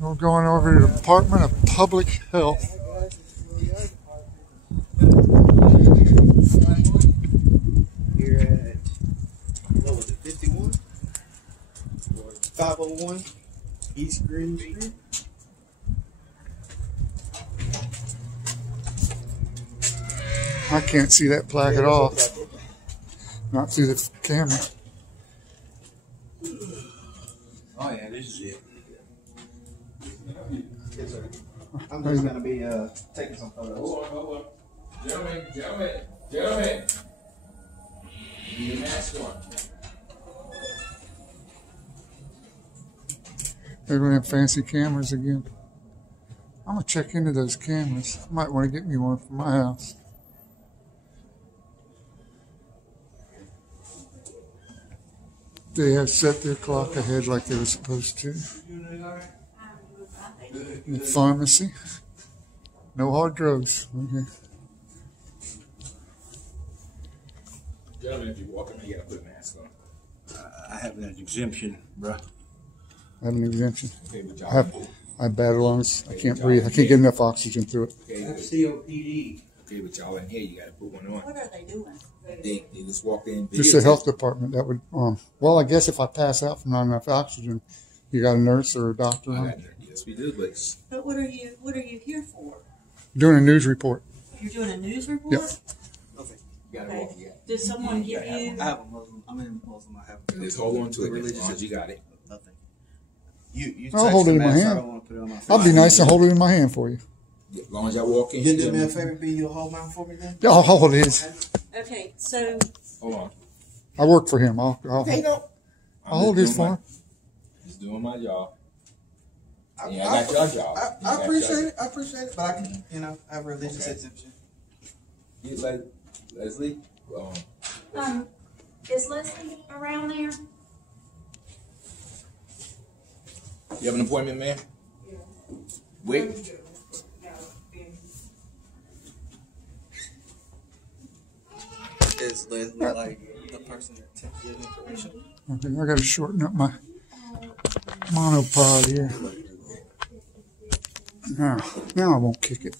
We're going over to the Department of Public Health. Here at, what was it, 51? Or 501 East Green Street. I can't see that plaque at all. Not through the camera. Oh yeah, this is it. Yes, sir. I'm just going to be taking some photos. Hold on. Gentlemen. Need a mask on. They're going to have fancy cameras again. I'm going to check into those cameras. I might want to get me one for my house. They have set their clock ahead like they were supposed to. The pharmacy. No hard drugs. Okay. Gentlemen, if you walk in, you gotta put a mask on. I have an exemption, bro. I have an exemption. Okay, but I have bad lungs. I can't breathe. I can't get enough oxygen through it. Okay, COPD. okay, but y'all in here, you gotta put one on. What are they doing? They just walk in. Just the health department. That would. Well, I guess if I pass out from not enough oxygen, you got a nurse or a doctor on? Yes, we do, but But what are you here for? Doing a news report. You're doing a news report? Yep. Okay. you gotta walk. You Did someone give you? I have a Muslim. I'm in Muslim. I have a just hold on to it. religious. You got it. Nothing. You I'll hold it in my I hand. don't want to put it on my face. I'll be nice and hold it in my hand for you. As long as y'all walk in. You do me a favor, be your whole mouth for me then? Yeah, I'll hold his. Okay, so Hold on. I work for him. I'll I'll hold his for him. Just doing my job. Yeah, I got your job. I appreciate it. I appreciate it, but I can, I have a religious exemption. You like Leslie? is Leslie around there? You have an appointment, man? Wait. Is Leslie like the person that takes your information? Okay, I got to shorten up my monopod here. Now I won't kick it.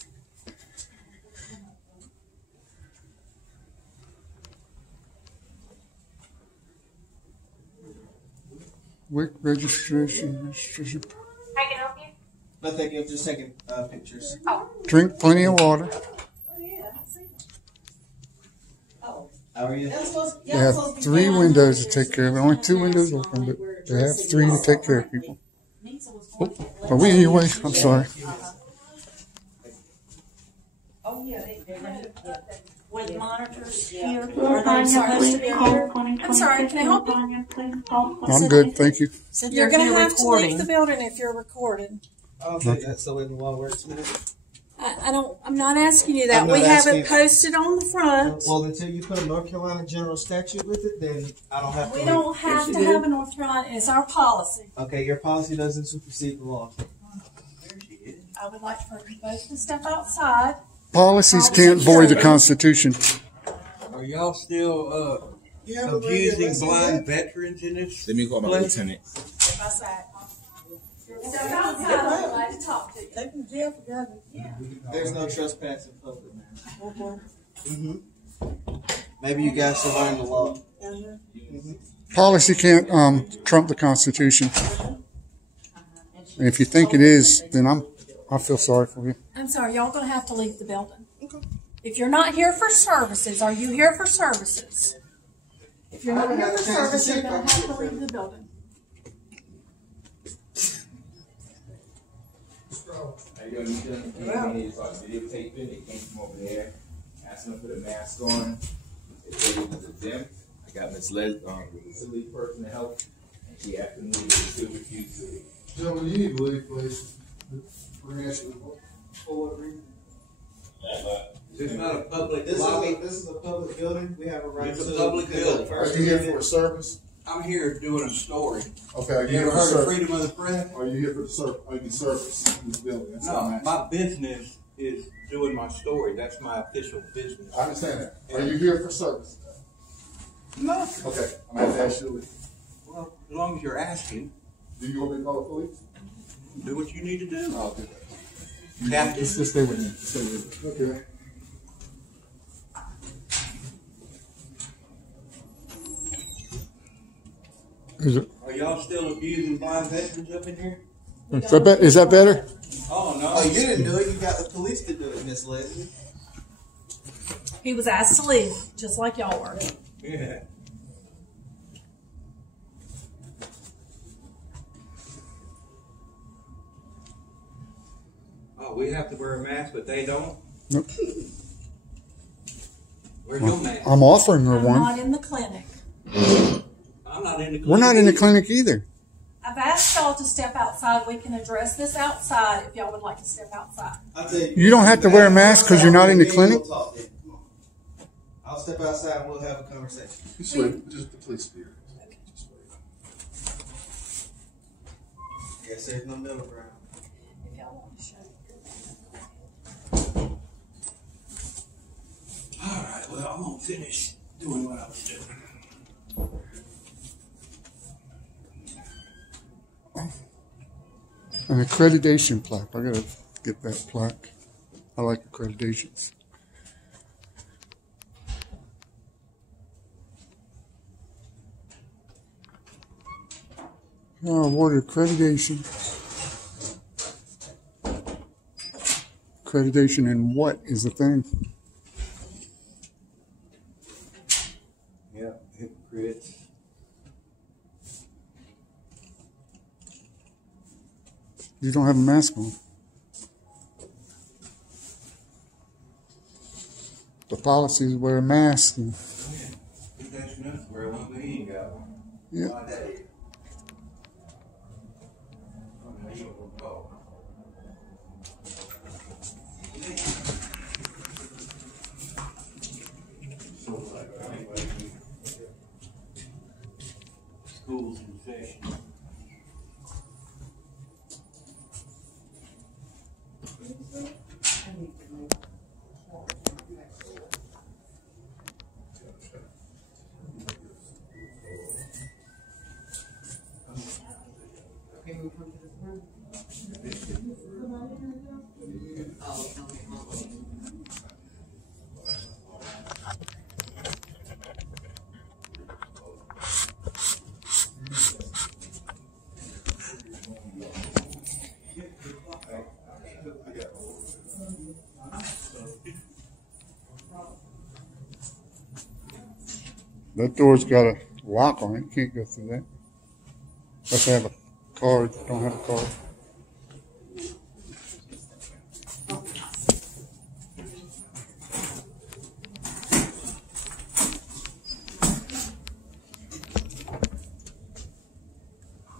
WIC registration. I can help you. No, thank you. I'm just taking pictures. Drink plenty of water. How are you? They have 3 windows to take care of it. Only 2 windows open, but they have 3 to take care of people. Oh, are we in your way? I'm sorry. With monitors here, are they supposed to be here? I'm sorry, can I help you? I'm good, thank you. You're going to have to leave the building if you're recorded. Okay, that's the way the law works, man. I'm not asking you that. I'm not We have asking- it posted on the front. Well, until you put a North Carolina general statute with it, then I don't have to. We don't have to have a North Carolina. It's our policy. Okay, your policy doesn't supersede the law. I would like for you both to step outside. Policies can't void the Constitution. Are y'all still abusing blind veterans in this? Let me call my place? lieutenant. Step outside. Step outside. I'd like to talk to you. There's no trespass in public, man. Maybe you guys should learn the law. Policy can't trump the Constitution. And if you think it is, then I feel sorry for you. I'm sorry. Y'all going to have to leave the building. If you're not here for services, are you here for services? If you're not here for services, you're going to have to leave the building. You videotaping. They came from over there. Asked them to put a mask on. They said it was exempt. I got Miss Leslie, the facility person to help, and she asked me to still refuse to. Gentlemen, you need to leave, please. We're going to ask you for what reason? It's not a public This lobby. is a public building. We have a right It's a to public building. Are you here for a service? I'm here doing a story. Okay, are You ever for heard of service? freedom of the press? Are you here for the service? Are you service in this building? That's what I'm No, asking. my business is doing my story. That's my official business. I understand that. Are you here for service? No. Okay, I'm going to ask you to leave. Well, as long as you're asking. Do you want me to call the police? Do what you need to do. I'll do that. Captain. Just stay with me. Stay with me. Okay. Are y'all still abusing blind veterans up in here? Is that better? Oh, no. Oh, you didn't do it. You got the police to do it, Miss Leslie. He was asked to leave, just like y'all were. Yeah. Oh, we have to wear a mask, but they don't? Nope. Where's your mask? I'm offering her I'm one. not in the clinic. I'm not in the clinic. We're not in the clinic either. I've asked y'all to step outside. We can address this outside if y'all would like to step outside. I'll tell you. You don't have to wear a mask because you're not in the clinic? We'll talk then. Come on. I'll step outside and we'll have a conversation. Just wait. Just the police here. Just wait. Guess there's no middle ground. If y'all want to show. All right, well, I'm going to finish doing what I was doing. An accreditation plaque. I gotta get that plaque. I like accreditations. Oh, awarded accreditation. Accreditation in what is the thing? Yeah, hypocrites. You don't have a mask on. The policy is wear a mask. And, That's enough. Where one, but he ain't got one. yeah. Why that is? Oh. School's in session. That door's got a lock on it. You can't go through that. Unless I have a card. Don't have a card.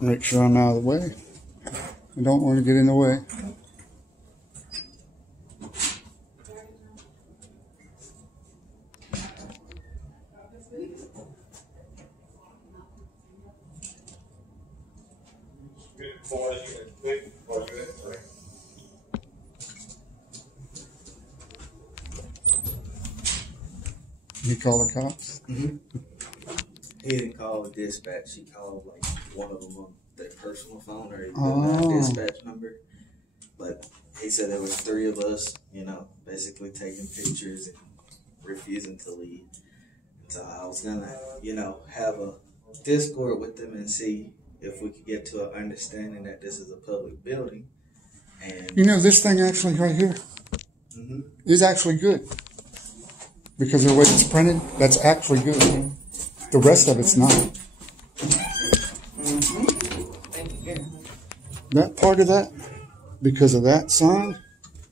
Make sure I'm out of the way. I don't want to get in the way. You call the cops? He didn't call a dispatch. He called like one of them on their personal phone or a dispatch number. But he said there was 3 of us, you know, basically taking pictures and refusing to leave. So I was gonna, you know, have a Discord with them and see if we could get to an understanding that this is a public building. And You know, this thing actually right here is actually good. Because of the way it's printed, that's actually good. The rest of it's not. That part of that, because of that sign,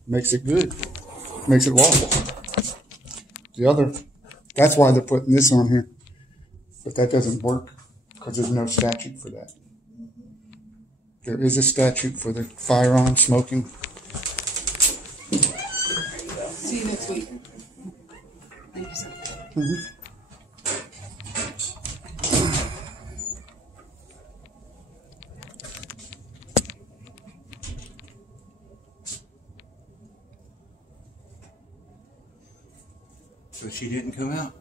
makes it good. Makes it lawful. The other, that's why they're putting this on here. But that doesn't work because there's no statute for that. There is a statute for the firearm smoking. See you next week. Thank you, sir. So she didn't come out?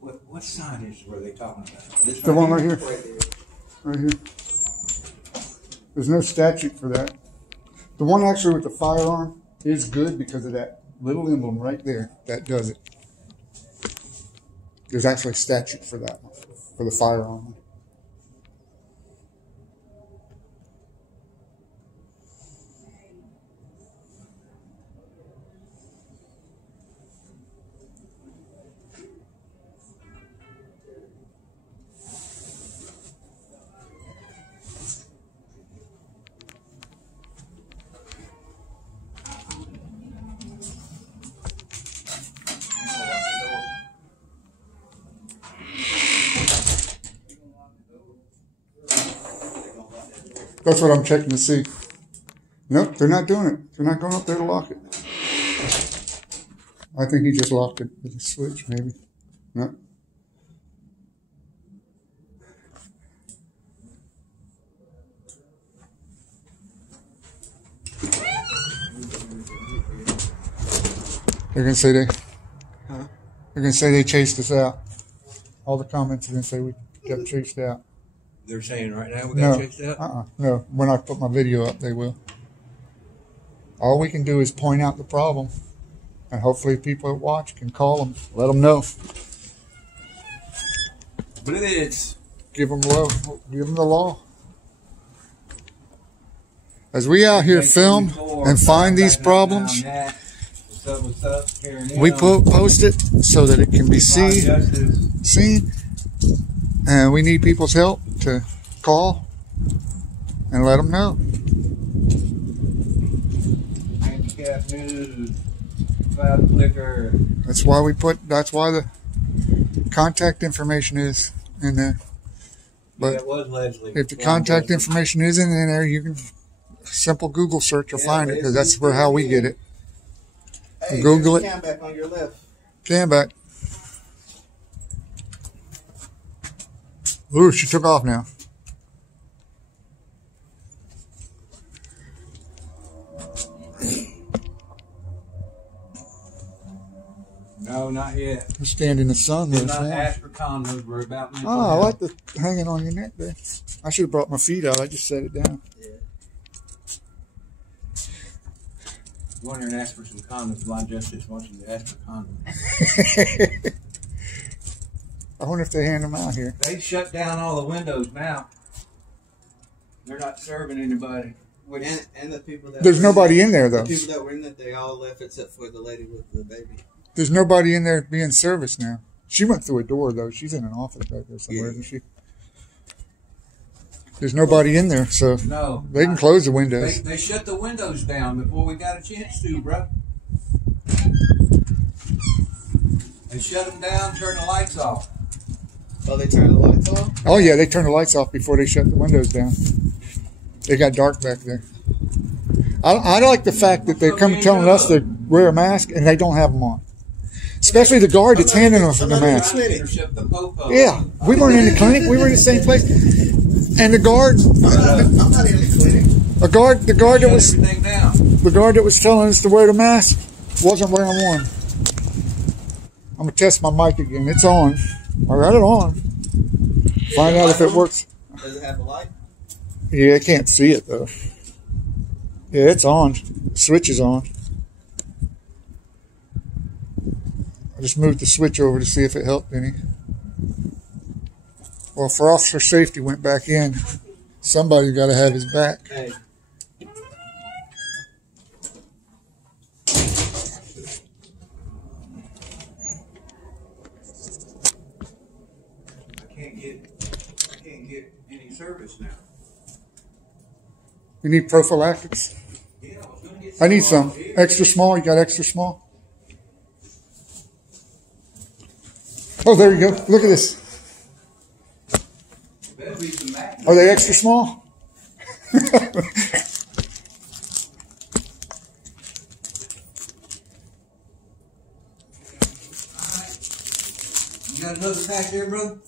What sign were they talking about? This The one right here. right here. There's no statute for that. The one actually with the firearm is good because of that little emblem right there. That does it. There's actually a statute for that one, for the firearm. That's what I'm checking to see. Nope, they're not doing it. They're not going up there to lock it. I think he just locked it with a switch, maybe. Nope. They're gonna say they. They're gonna say they chased us out. All the comments are gonna say we got chased out. They're saying right now we got chased out? No, when I put my video up, they will. All we can do is point out the problem, and hopefully people that watch can call them, let them know. Blitz. Give them the law. As we out here film and find these problems, What's up? we post it so that it can be seen. And we need people's help to call and let them know. Handicap news, cloud flicker. That's why the contact information is in there. But that was Leslie. if the contact information isn't in there, you can simple Google search, you'll find it, because that's how we get it. Hey, Google it. Cam back on your left. Cam back. Ooh, she took off now. No, not yet. We're standing in the sun. We're not asked for condoms. We're about mental health. I like the hanging on your neck there. I should have brought my feet out. I just set it down. Yeah. Go in there and ask for some condoms. Blind Justice wants you to ask for condoms. I wonder if they hand them out here. They shut down all the windows now. They're not serving anybody. And the people that There's nobody in there, though. The people that were in it, they all left except for the lady with the baby. There's nobody in there being serviced now. She went through a door, though. She's in an office back there somewhere, isn't she? There's nobody in there, so no, they can close the windows. They shut the windows down before we got a chance to, bro. They shut them down, turn the lights off. Oh, they turned the lights off? Oh, yeah, they turned the lights off before they shut the windows down. It got dark back there. I like the fact that they come telling us to wear a mask and they don't have them on. Especially the guard that's handing us the mask. Yeah, we weren't in the clinic. We were in the same place. And the guard, I'm not in the clinic. the guard that was telling us to wear the mask wasn't wearing one. I'm gonna test my mic again. It's on. I got it on. Find out if it works. Does it have a light? Yeah, I can't see it though. Yeah, it's on. The switch is on. I just moved the switch over to see if it helped any. Well, for officer safety went back in. Somebody's got to have his back. Hey. I can't get any service now. You need prophylactics? Yeah, I was gonna get I need some. Extra small? You got extra small? Oh, there you go. Look at this. Better be some Mac. Are they extra small? You got another pack there, bro?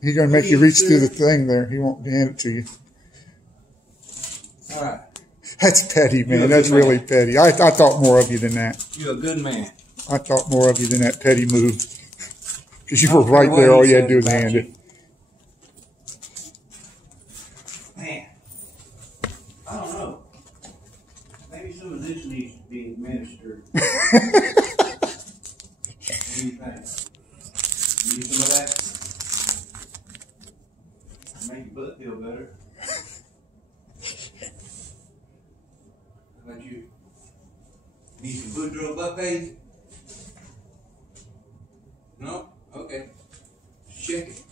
He's going to make you reach through the thing there. He won't hand it to you. All right. That's petty, man. That's really petty. I thought more of you than that. You're a good man. I thought more of you than that petty move. Because you were right there. All you had to do was hand it. Man, I don't know. Maybe some of this needs to be administered. What do you think? You need some of that? Make your butt feel better. How about you? Need some Boudreaux buffets? No? Okay. Check it.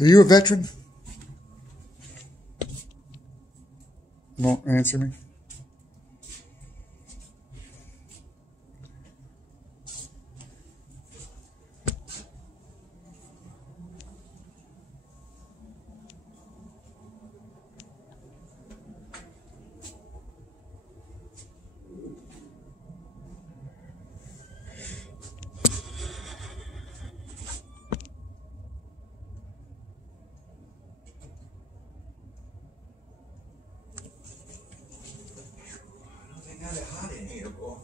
Are you a veteran? Won't answer me. Got it hot in here, boy.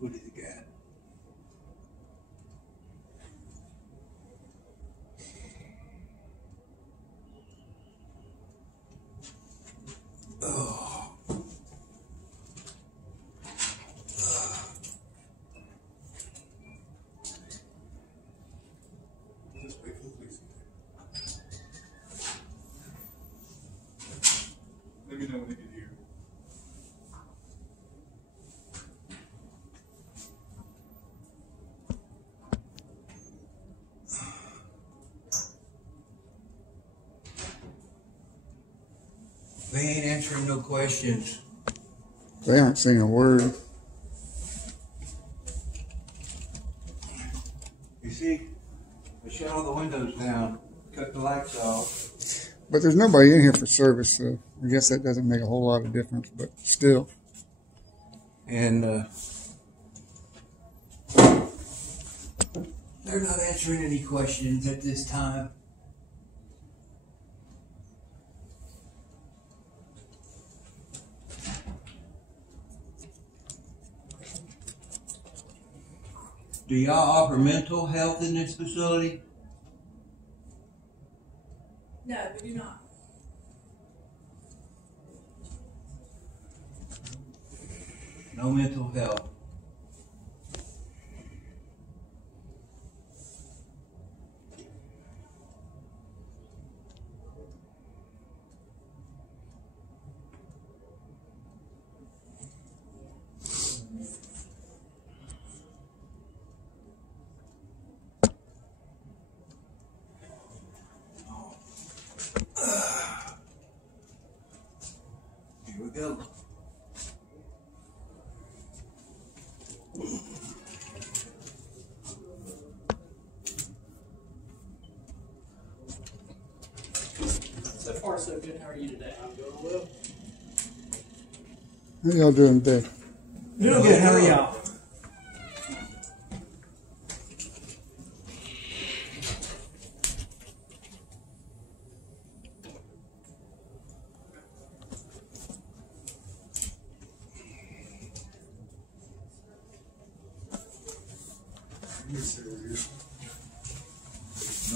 What has he got? Oh. Just wait for the police. Let me know when they get here. They ain't answering no questions. They aren't saying a word. You see, they shut all the windows down, cut the lights off. But there's nobody in here for service, so I guess that doesn't make a whole lot of difference, but still. And they're not answering any questions at this time. Do y'all offer mental health in this facility? No, we do not. No mental health. Here we go. So far, so good. How are you today? I'm doing well. How y'all doing today? Doing good. How are y'all?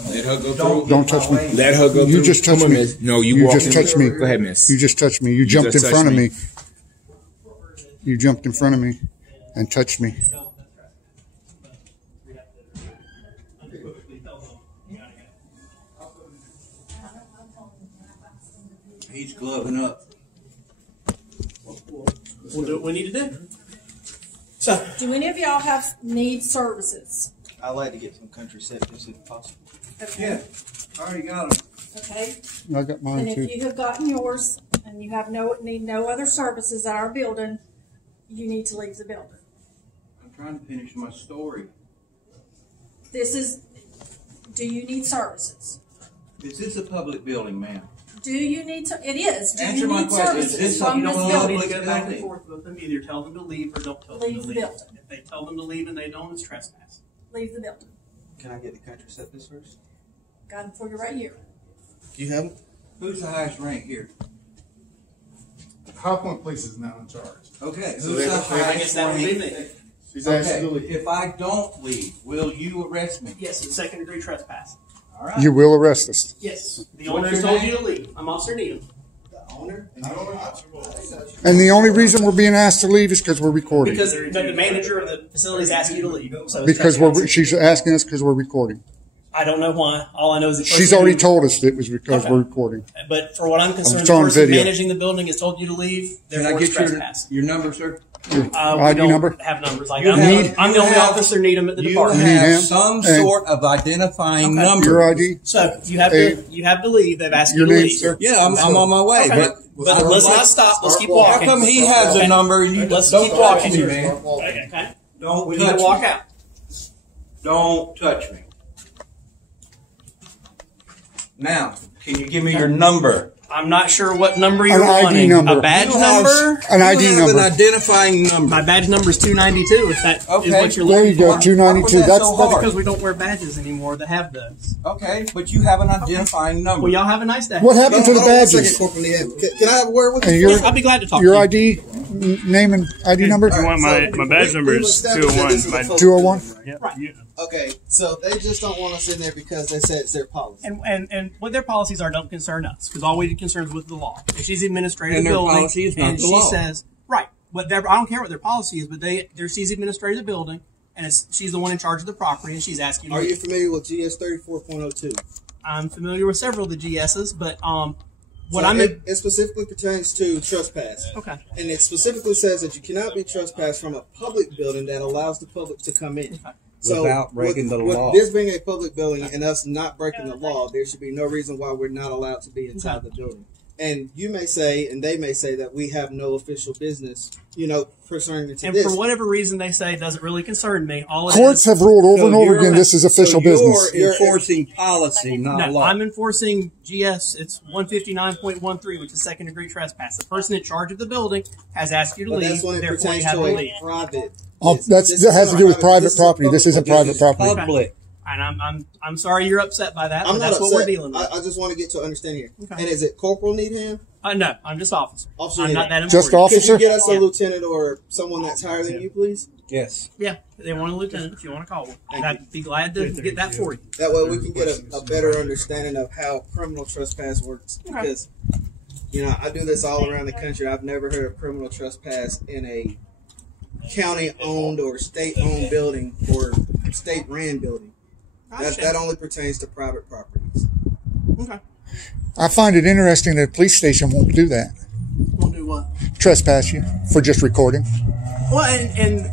Let her go through. Don't touch me. Let her go through. You just touched Come on, me. miss. No, you You walk just in. touched me. Go ahead, miss. You just touched me. You jumped in just front of touched me. You jumped in front of me and touched me. He's gloving up. We'll do what we need to do. So, Do any of y'all need services? I'd like to get some contraceptives if possible. Okay. Yeah, I already got him. Okay. I got mine And too. if you have gotten yours and you have need no other services at our building, you need to leave the building. I'm trying to finish my story. Do you need services? Is this a public building, ma'am? Do you need to? It is. Do Answer you my need question. Is services this from a this public building? we need to go back and building? forth with them. Either tell them to leave or don't tell them Leave to the leave. building. If they tell them to leave and they don't, it's trespass. Leave the building. Can I get the contraceptives first? Got them for you right here. Do you have them? Who's the highest rank here? High Point Police is now in charge. Okay, So who's they- the I I guess highest that would be rank? me. She's asked Okay, you to leave. if I don't leave, will you arrest me? Yes, it's second degree trespass. All right. You will arrest us. Yes. The What's owner has your told name? you to leave. I'm Officer Needham. The owner? And the only reason we're being asked to leave is because we're recording. Because the manager of the facilities asked you to leave. So it's Because trespass. she's asking us because we're recording. I don't know why. All I know is the She's person already who- told us it was because Okay. we're recording. But for what I'm concerned, It's the on person video. managing the building has told you to leave. Can I Therefore, it's get trespass. your number, sir? We ID don't number? have numbers. Like You I'm, have- I'm the you only have- Officer Needham at the You department. need have him some and- sort of identifying Okay. number. Your ID? So you have Hey. to leave. They've asked Your you to name, leave. sir? Yeah, I'm on my way. Okay. But But let's not stop. Let's keep how walking. come he has Okay. a number and you Let's don't keep touch walking me, here. man? Okay. Don't We need to touch walk me. out. Don't touch me. Now, can you give me your number? I'm not sure what number you're An ID wanting. number. A badge You have- number? An you ID have number. an identifying number. My badge number is 292. If that is Okay. what you're There looking you go, for. 292. Why was that That's so that's hard? Because we don't wear badges anymore that have those. Okay, but you have an identifying number. Well, y'all have a nice day. what happened to the badges. Can I have a word with And you? your I'll be glad to talk your to you. ID name and ID number? You want my badge number is 201. My 201. yeah, Right. yeah. Okay, so they just don't want us in there because they said it's their policy. And what their policies are don't concern us because all we concern is with the law. If she's the administrator of And the their building, policy is not and the she law. says right, I don't care what their policy is, but she's the administrator of the building, and she's the one in charge of the property, and she's asking. Are you familiar with GS 34.02? I'm familiar with several of the GSs, but It specifically pertains to trespass. Okay. And it specifically says that you cannot be trespassed from a public building that allows the public to come in. Okay. So Without breaking the law. This being a public building and us not breaking the law, there should be no reason why we're not allowed to be inside the building. And you may say, and they may say, that we have no official business, concerning to And this. for whatever reason they say it doesn't really concern me. All it Courts is, have ruled over and So over you're- again this is official so business. You're enforcing policy, not no, law. I'm enforcing GS. It's 159.13, which is second degree trespass. The person in charge of the building has asked you to But leave. that's when it Therefore, you pertains have to to a leave. private. Oh, This that is has to not do with private this is property. This isn't private property. Public. And I'm sorry you're upset by that, I'm but not that's upset. what we're dealing with. I just want to get to understand here. Okay. And is it Corporal Needham? No, I'm just officer. Officer I'm not that important. Just Could officer? you get us a Yeah. lieutenant or someone that's higher than you, please? Yes. Yeah, they want a lieutenant if you want to call one. Thank And I'd be glad to get that for you. That way we can get a better understanding of how criminal trespass works. Okay. Because, I do this all around the country. I've never heard of criminal trespass in a county-owned or state-owned building or state-ran building. That only pertains to private properties. Okay. I find it interesting that a police station won't do that. Won't do what? Trespass you for just recording. Well, and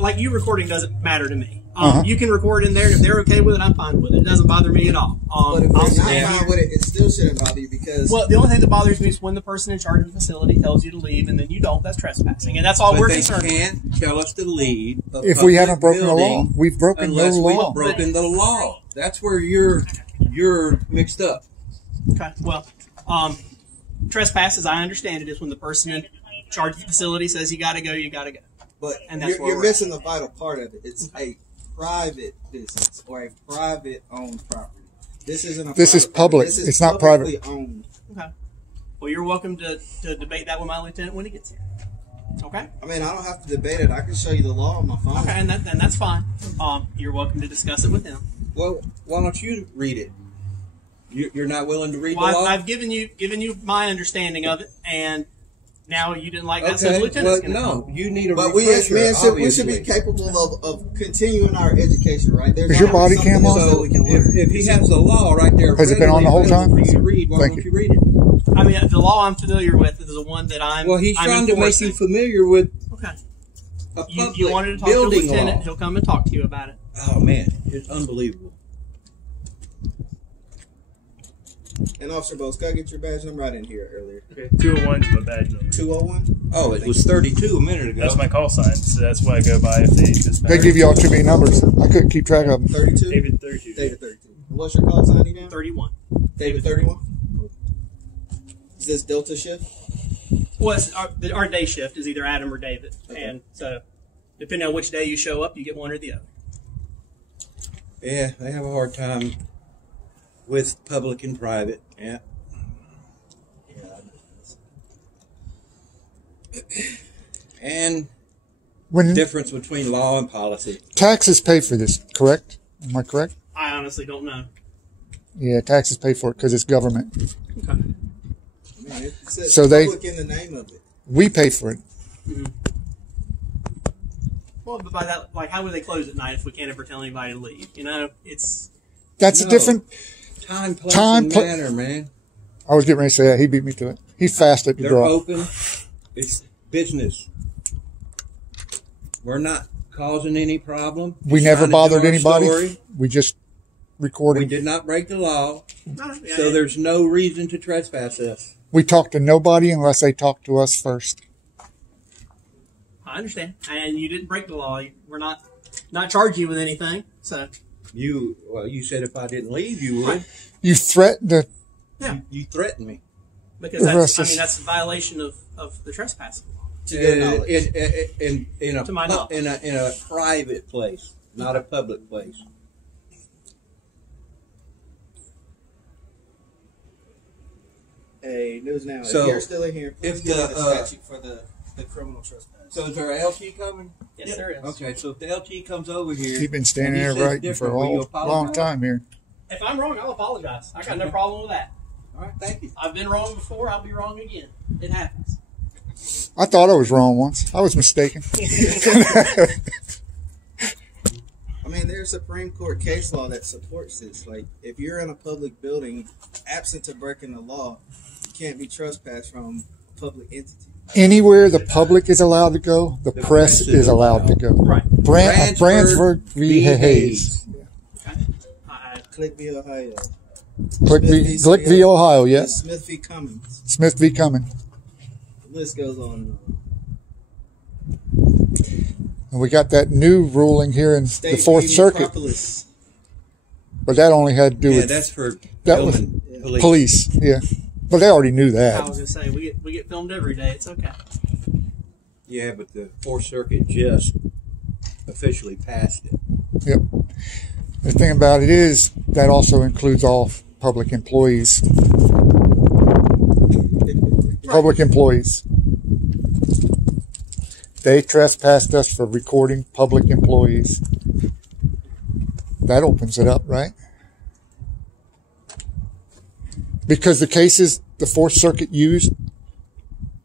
like you recording doesn't matter to me. Uh-huh. You can record in there, and if they're okay with it, I'm fine with it. It doesn't bother me at all. But if I'll they're not stand fine here. with it, it still shouldn't bother you because Well, the only thing that bothers me is when the person in charge of the facility tells you to leave, and then you don't. That's trespassing, and that's all But we're they concerned with. can't tell us to leave a If we public haven't broken the law, building we've broken no unless law. we've broken the law. That's where you're mixed up. Okay. Well, trespass, as I understand it, is when the person in charge of the facility says you got to go, you got to go. But And that's where you're we're at. missing the vital part of it. It's a private business or a private owned property. This isn't a. This is private public. property. This is It's not private. publicly owned. Okay. Well, you're welcome to debate that with my lieutenant when he gets here. Okay. I mean, I don't have to debate it. I can show you the law on my phone. Okay, and that's fine. You're welcome to discuss it with him. Well, why don't you read it? You're not willing to read Well, the law? I've given you my understanding of it, and now you didn't like that, so the Okay. lieutenant's Well, going to no, you need a But we as refresher, men we should be obviously. capable of continuing our education, right? There's Is your always body cam something on? else that So we can learn. if he has the law right there, Has it been on the whole time? for you to read, why Thank don't you. you read it? I mean, the law I'm familiar with is the one that I'm. Well, he's I'm trying to make enforcing. you familiar with Okay. a You public wanted to talk to the building lieutenant. law. He'll come and talk to you about it. Oh man, it's unbelievable. And Officer Bose, can I get your badge number? I didn't hear it earlier. Okay, 201 is my badge number. 201? Oh, it was 32 a minute ago. That's my call sign, so that's what I go by if they dispatch. They give you all too many numbers. I couldn't keep track of them. 32? David 32. David 32. And what's your call sign again? 31. David 31? Is this Delta shift? Well, our day shift is either Adam or David, Okay. and so depending on which day you show up, you get one or the other. Yeah, they have a hard time with public and private. Yeah. And When difference between law and policy. taxes pay for this, correct? Am I correct? I honestly don't know. Yeah, taxes pay for it because it's government. Okay. I mean, it says So they- public in the name of it. We pay for it. Well, but by that, like, how would they close at night if we can't ever tell anybody to leave? You know, it's That's a different. Time, place, Time, and pla- manner, man. I was getting ready to say that. He beat me to it. He's fast at the They're draw. open. It's business. We're not causing any problem. We Just never trying to bothered do our anybody. story. We just We recorded. did not break the law, yeah, so there's no reason to trespass us. We talked to nobody unless they talked to us first. I understand, and you didn't break the law. We're not charging you with anything. So You said if I didn't leave, you would. Right. You threatened to. You threatened me. because that's a violation of the trespassing law. To your knowledge. To my knowledge. In a private place, not a public place. Hey, news now. So, if you're still in here, please if give me the, the statute for the criminal trespass. So is there a LT coming? Yes, there is. Okay, so if the LT comes over here, You've been standing and there he says writing for different, a will you long apologize? time here. If I'm wrong, I'll apologize. I got no problem with that. All right, thank you. I've been wrong before. I'll be wrong again. It happens. I thought I was wrong once. I was mistaken. I mean, there's Supreme Court case law that supports this. Like, if you're in a public building, absent of breaking the law, you can't be trespassed from a public entity. Anywhere the public is allowed to go, the press is allowed to go. Right. Bransford v. Hayes. Click v. Ohio. Click v. Ohio, yeah. Smith v. Cummins. Smith v. Cummins. The list goes on and on. And we got that new ruling here in State the Fourth v. Circuit, Metropolis. but that only had to do Yeah, with that's for that was filming police. Yeah, but they already knew I that. was gonna say we get filmed every day. It's okay. Yeah, but the Fourth Circuit just officially passed it. Yep. The thing about it is that also includes all public employees. Public employees. They trespassed us for recording public employees. That opens it up, right? Because the cases the Fourth Circuit used,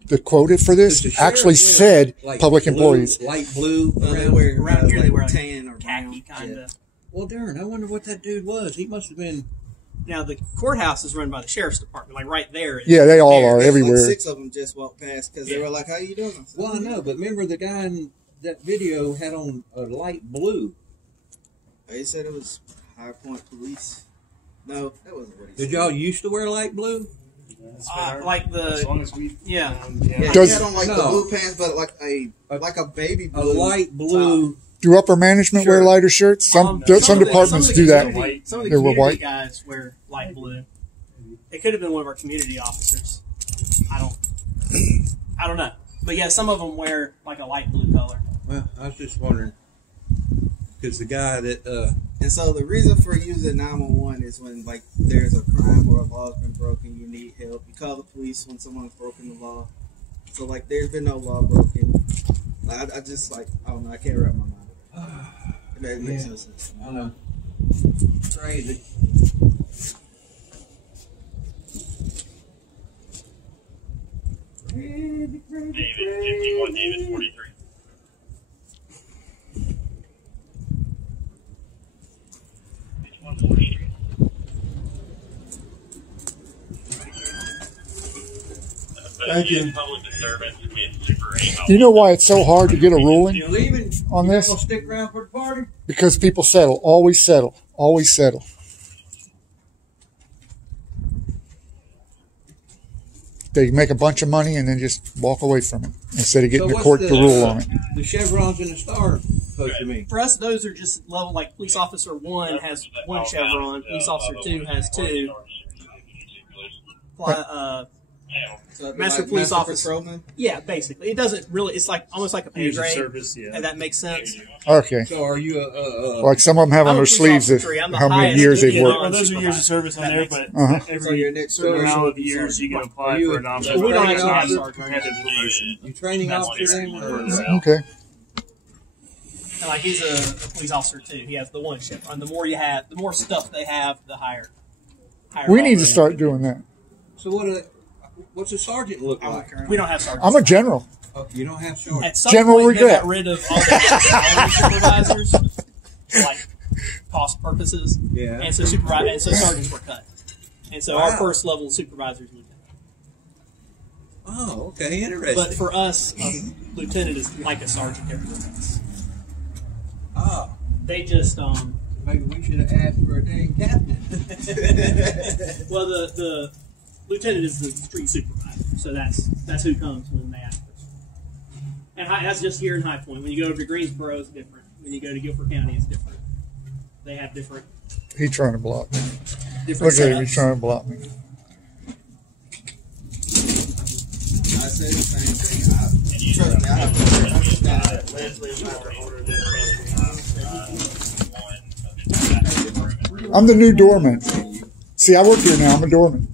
the quoted for this, The sheriff, actually yeah, said like public blue, employees. light blue. They wear, Around here they like wear like tan or khaki brown. kind Yeah. of. Well, darn, I wonder what that dude was. He must have been. Now the courthouse is run by the sheriff's department. Like right there. Yeah, they all there. are Like everywhere. 6 of them just walked past because they were like, "How you doing?" I said, Well, I know, but remember the guy in that video had on a light blue. He said it was High Point Police. No, that wasn't what he Did said. y'all used to wear light blue? Like As the long as we. yeah. Yeah, Does- he had on like the No. blue pants, but like a baby A blue. light blue. Do upper management wear lighter shirts? Some of the- departments some of the do that. community- Some of the They were community white. guys wear light blue. It could have been one of our community officers. I don't know. But yeah, some of them wear like a light blue color. Well, I was just wondering because the guy that And so the reason for using 911 is when like there's a crime or a law's been broken, you need help. You call the police when someone's broken the law. So like there's been no law broken. I just like I don't know. I can't wrap my mind around it. That makes no sense. I don't know, crazy. David, 51, David, 43. Thank you. Public disturbance with Super 8. Do you know why it's so hard to get a ruling You leaving? on You this? gonna stick around for the party? Because people settle, always settle, always settle. They make a bunch of money and then just walk away from it instead of getting So the court what's to rule on it. The chevrons and the star supposed to mean. For us, those are just level like police officer 1 has 1 chevron, police officer 2 has 2. So Master police officer. patrolman. Yeah, basically, it doesn't really. It's like almost like a pay Years of grade, service, yeah. and that makes sense. Okay. So are you Like some of them have on I'm a their police sleeves officer three. I'm the how many highest years they've rated worked. Well, those are years of service on That there, makes but Uh-huh. So every your next certain promotion amount would of be years you can sergeant. apply Are you for a- a nominal. Well, we don't Training actually have officer? sergeant. Had the promotion. you training That's officer basically then? where Or? it's at. Okay. And like he's a police officer too. He has the one shift. And the more you have, the more stuff they have, the higher. We need to start doing that. So what's a sergeant look like? We don't have sergeants. I'm a general. Oh, you don't have sergeant. At some General point, regret. they got rid of all the salary supervisors, for like cost purposes. Yeah. And so sergeants were cut. And so our first level supervisors moved in. Oh, okay, interesting. But for us, a lieutenant is like a sergeant everywhere else. Ah, They just maybe we should have asked for a dang captain. well the lieutenant is the street supervisor, so that's who comes when they ask for it. And that's just here in High Point. When you go over to Greensboro, it's different. When you go to Guilford County, it's different. They have different He's trying to block me. different Look at him. setups. He's trying to block me. I say the same thing. Trust me, I understand that. I'm the new doorman. See, I work here now. I'm a doorman.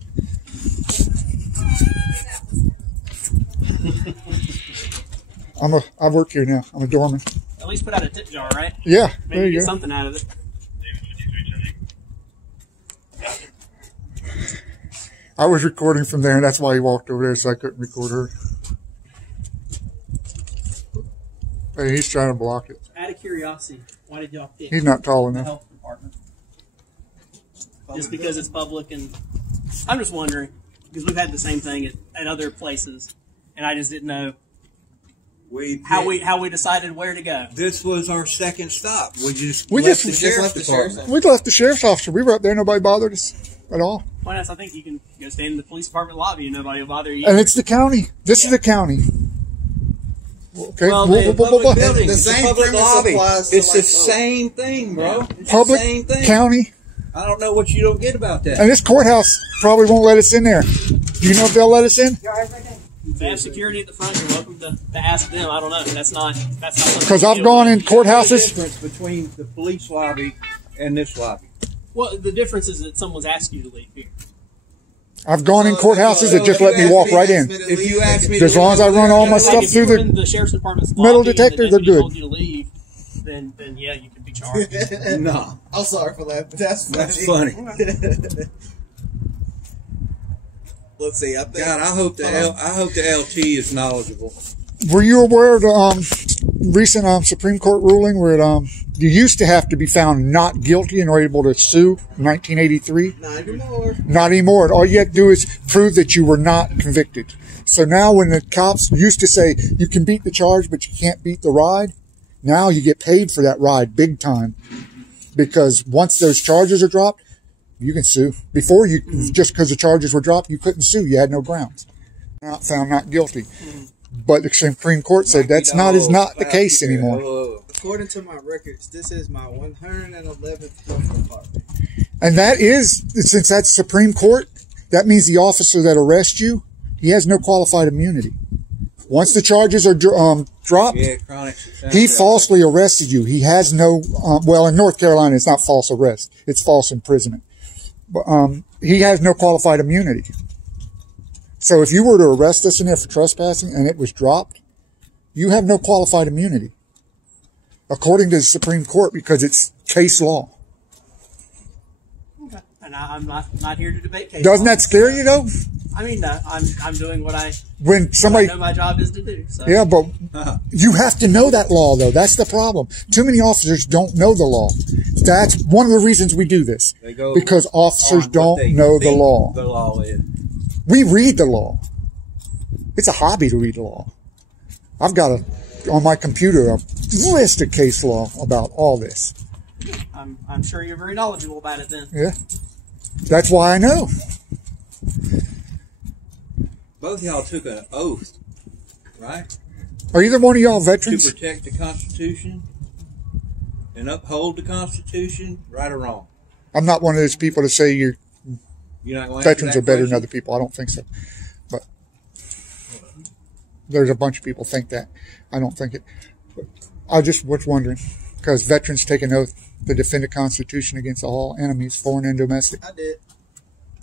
I work here now. I'm a doorman. At least put out a tip jar, right? Yeah, Maybe there you get go. something out of it. I was recording from there, and that's why he walked over there, so I couldn't record her. Hey, he's trying to block it. Out of curiosity, why did y'all pick He's not tall the enough. health department? Just because it's public, and I'm just wondering because we've had the same thing at other places, and I just didn't know how we decided where to go. This was our second stop. We just We left just- the we just sheriff's left the department. sheriff's We left the sheriff's officer. We were up there. Nobody bothered us at all. Well, I think you can go stand in the police department lobby and nobody will bother you. And it's the county. This is the county. Okay. Well, Public building. The It's a same public premise lobby. applies to It's the like same thing, bro. It's Public, the same thing. county, I don't know what you don't get about that. and this courthouse probably won't let us in there. Do you know if they'll let us in? If they have security at the front, you're welcome to ask them. I don't know. That's not something. Because we I've deal gone with. in courthouses. difference between the police lobby and this lobby. Well, the difference is that someone's asked you to leave here. I've gone in courthouses that just let me walk right in. If you ask me, As long as I run all my Like stuff if through you were the in the sheriff's department's metal lobby and detector, the they're deputy good. told you to leave, then yeah, you could be charged. no, I'm sorry for that, but that's funny. Let's see. I think. God, I hope the LT is knowledgeable. Were you aware of the recent Supreme Court ruling where you used to have to be found not guilty and were able to sue in 1983? Not anymore. Not anymore. All you have to do is prove that you were not convicted. So now when the cops used to say you can beat the charge but you can't beat the ride, now you get paid for that ride big time. Because once those charges are dropped, you can sue. Before, just because the charges were dropped, you couldn't sue. You had no grounds. Not found not guilty. But the Supreme Court said that's not the case anymore. According to my records, this is my 111th health department. And that is, since that's Supreme Court, that means the officer that arrests you, he has no qualified immunity. Once the charges are dropped, he falsely arrested you. He has no, well, in North Carolina, it's not false arrest. It's false imprisonment. But he has no qualified immunity. So if you were to arrest us in there for trespassing and it was dropped, you have no qualified immunity, according to the Supreme Court, because it's case law. Okay. And I'm not here to debate case Doesn't law. that scare you, though? I mean, I'm doing what I know my job is to do. So. Yeah, but you have to know that law, though. That's the problem. Too many officers don't know the law. That's one of the reasons we do this. Because officers don't know the law. The law is. We read the law. It's a hobby to read the law. I've got on my computer a list of case law about all this. I'm sure you're very knowledgeable about it then. Yeah. That's why I know. Both of y'all took an oath, right? Are either one of y'all veterans? To protect the Constitution and uphold the Constitution, right or wrong? I'm not one of those people to say You're not going to veterans are better than other people. I don't think so. But there's a bunch of people think that. I don't think it. But I just was wondering, because veterans take an oath to defend the Constitution against all enemies, foreign and domestic. I did.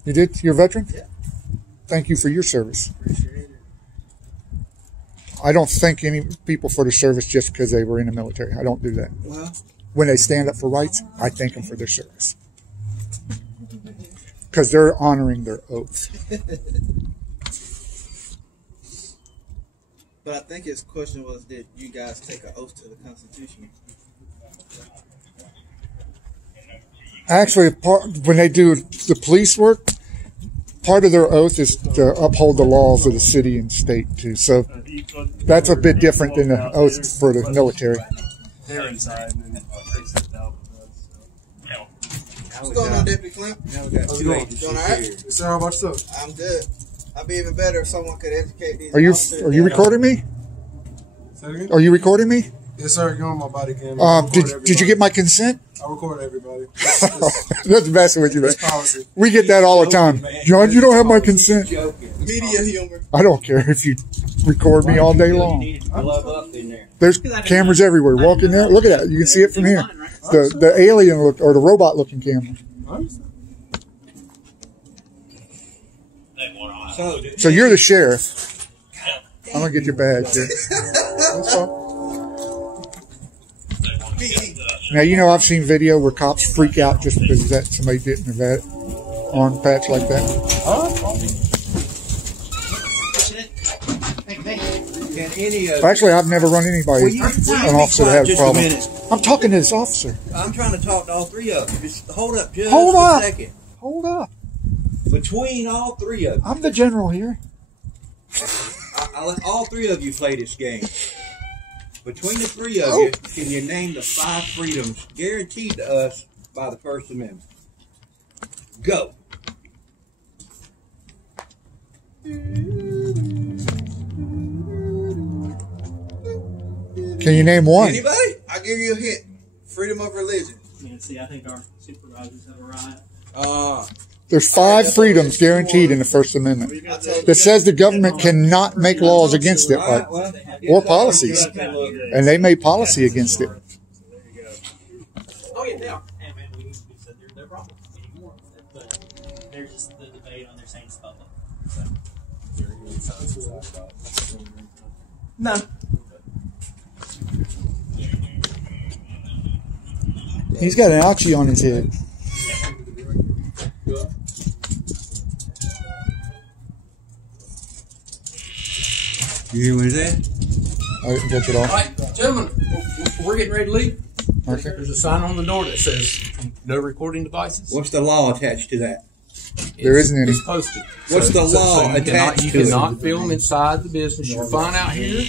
You did? You're a veteran? Yeah. Thank you for your service. Appreciate it. I don't thank any people for their service just because they were in the military. I don't do that. Well, When they stand up for rights, I thank them for their service. Because they're honoring their oath. but I think his question was, did you guys take an oath to the Constitution? Actually, when they do the police work, part of their oath is to uphold the laws of the city and state, too. So that's a bit different than the oath for the military. They're inside and then they stepped out with us. What's going on, Deputy Clint? How's it going? You doing all right? Yes, sir. How about yourself? I'm good. I'd be even better if someone could educate these. Are you officers. recording me? Say it again? Are you recording me? Yes, sir. You're on my body cam. Did you get my consent? I record everybody. That's messing with you, man. That's policy. We get that all the time. John, you don't have my consent. Media humor. I don't care if you record me all day long. There's cameras everywhere. Walk in there. Look at that. You can see it from here. The alien look or the robot looking camera. So you're the sheriff. I'm gonna get your badge here. That's all. Now you know I've seen video where cops freak out just because that somebody didn't have arm patch like that. Actually, I've never run anybody, an officer that had a problem. I'm talking to this officer. I'm trying to talk to all three of them. Just hold up just Hold a up. second. Hold up. Between all three of you, I'm the general here. I let all three of you play this game. Between the three of you, can you name the 5 freedoms guaranteed to us by the First Amendment? Go. Can you name one? Anybody? I'll give you a hint. Freedom of religion. Yeah, see, I think our supervisors have arrived. There's 5 freedoms guaranteed in the First Amendment that says the government cannot make laws against it, or policies, and they made policy against it. Oh yeah, they are. And man, we said they're wrong anymore, but they're just the debate on their saying it's public. So. No. He's got an ouchie on his head. You hear what he said? I didn't catch it all. All right, gentlemen, we're getting ready to leave. Okay. There's a sign on the door that says no recording devices. What's the law attached to that? There isn't any. It's posted. What's the law you attached you to it? cannot film inside the business. You're fine out here.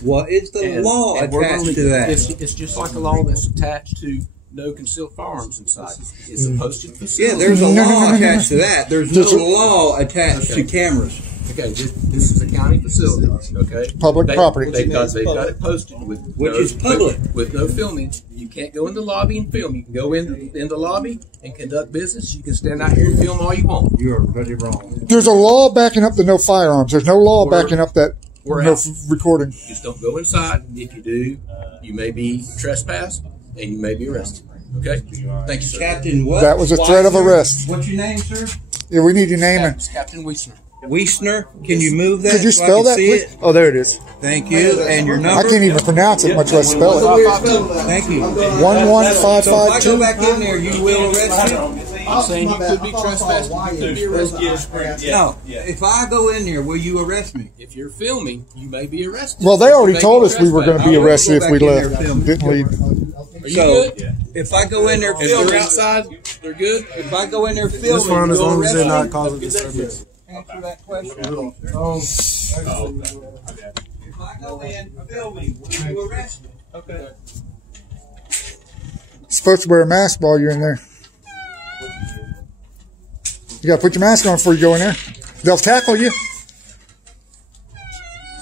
What is the law we're attached gonna- to that? It's just like a law that's attached to no concealed firearms inside. It's a posted facility. Yeah, there's a No, law no, no, no, attached to that. There's no law attached to cameras. Okay, this is a county facility. Okay, Public property. They've got it posted with Which is public. with no filming. You can't go in the lobby and film. You can go in the lobby and conduct business. You can stand out here and film all you want. You are really wrong. There's a law backing up the no firearms. There's no law backing up that We're no out. recording. Just don't go inside. If you do, you may be trespassed and you may be arrested. Okay? Thank you, sir. Captain what? That was a threat of arrest. What's your name, sir? Yeah, we need your name. It's Captain Wiesner. Wiesner? Can you move that? Could you so I spell can that, see please? it? Oh, there it is. Thank you. And your I number? can't even pronounce it, much less spell it. Thank you. So if I 11552. go back in there, you will arrest me? I'm saying you could be trespassed. You could be arrested. No. If I go in there, will you arrest me? If you're filming, you may be arrested. Well, they already You may told be us we were going to be trespassed. arrested if we Go back in left. there, film. Didn't leave. Are you So, good? if I go in there If they're filming, outside, they're good. if I go in there That's filming, fine as you'll long as they're arrest not me? causing disturbance. Answer that question. If I go in filming, will you arrest me? Okay. You're supposed to wear a mask while you're in there. You got to put your mask on before you go in there. They'll tackle you.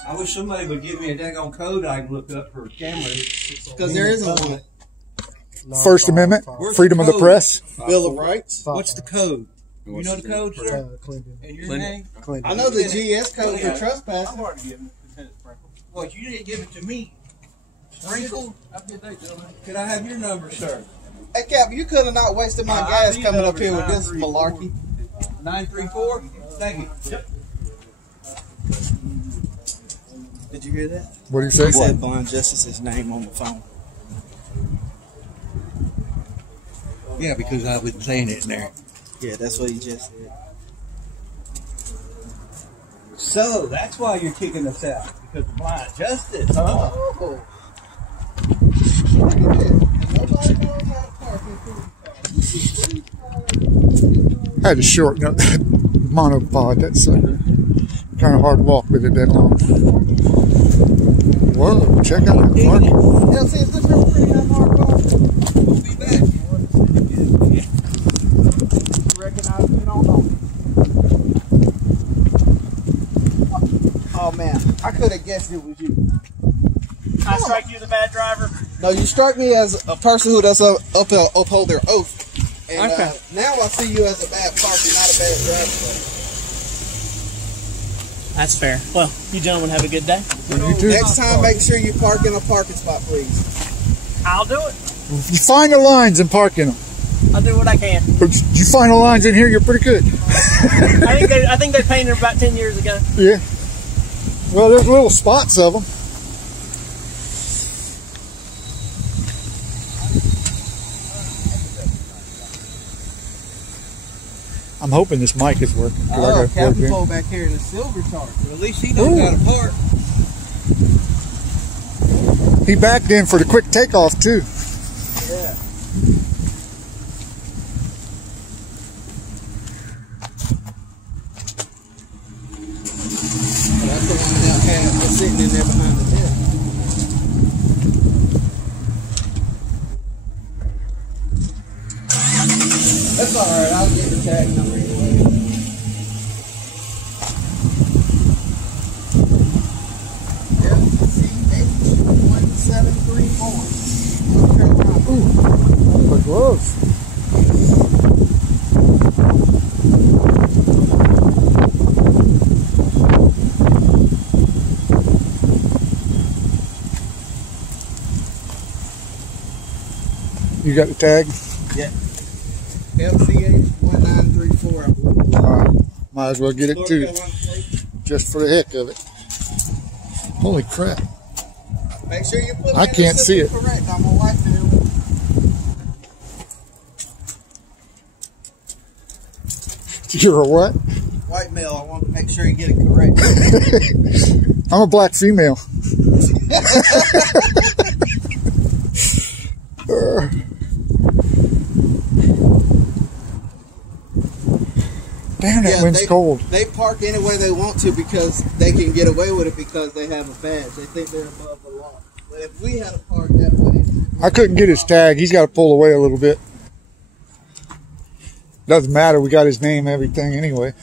I wish somebody would give me a daggone code I can look up for cameras. Because there isn't one. First Amendment, Where's freedom of the code? press. Bill of Rights. What's the code? You know the code, sir? Clinton. And your name? I know the GS code for trespassing. What, you didn't give it to me? Sprinkle? Have a good day, gentlemen. Could I have your number, sir? Hey, Cap, you could have not wasted my gas coming up here with this malarkey. 934? Thank you. Yep. Did you hear that? What do you say? He said Bond Justice's name on the phone. Yeah, because I was saying it in there. Yeah, that's what he just said. So, that's why you're kicking us out. Because of blind justice, huh? Oh. Look at this. Nobody knows how to park in I had to shorten up that monopod. That's kind of hard to walk with it that long. Whoa, check out that parking. LC, is this real pretty that hard park? We'll be back. You recognize me? Don't know. Oh man, I could have guessed it was you. I strike you as a bad driver? No, you strike me as a person who does uphold their oath. And okay. Now I see you as a bad parker, not a bad driver. That's fair. Well, you gentlemen have a good day. You too. Next time, make sure you park in a parking spot, please. I'll do it. You find the lines and park in them. I'll do what I can. You find the lines in here, you're pretty good. I think they painted them about 10 years ago. Yeah. Well, there's little spots of them. I'm hoping this mic is working. Oh, Captain pulled back here in the silver chart. Well, at least he knows how to park. He backed in for the quick takeoff, too. Yeah. That's the one that had was sitting in there behind the desk. That's alright, I'll get the tag number anyway. LC1734. Ooh, the gloves. You got the tag? Yeah. LCH1934, I believe. Alright, might as well get it too. Just for the heck of it. Holy crap. Make sure you put it I can't see it. Correct. I'm gonna wipe it. You're a what? White male, I want to make sure you get it correct. I'm a black female. Damn, that wind's cold. They park any way they want to because they can get away with it because they have a badge. They think they're above the law. But if we had to park that way... I couldn't get his tag. He's got to pull away a little bit. Doesn't matter. We got his name, everything anyway.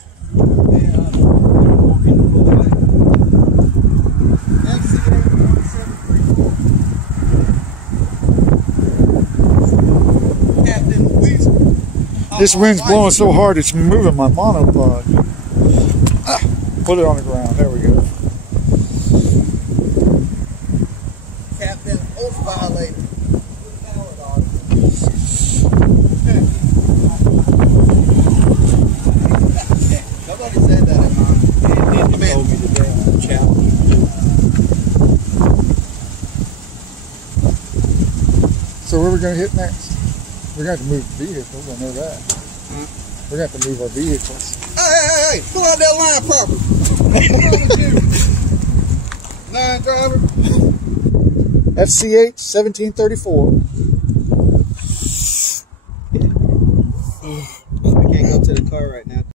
This wind's blowing so hard it's moving my monopod. Put it on the ground. There we go. Captain, oath violated. Nobody said that in mine. He told me today on the challenge. So where are we going to hit next? We're going to have to move vehicles, I know that. We're going to have to move our vehicles. Hey, pull out that line proper. Line driver. FCH 1734. We can't go to the car right now.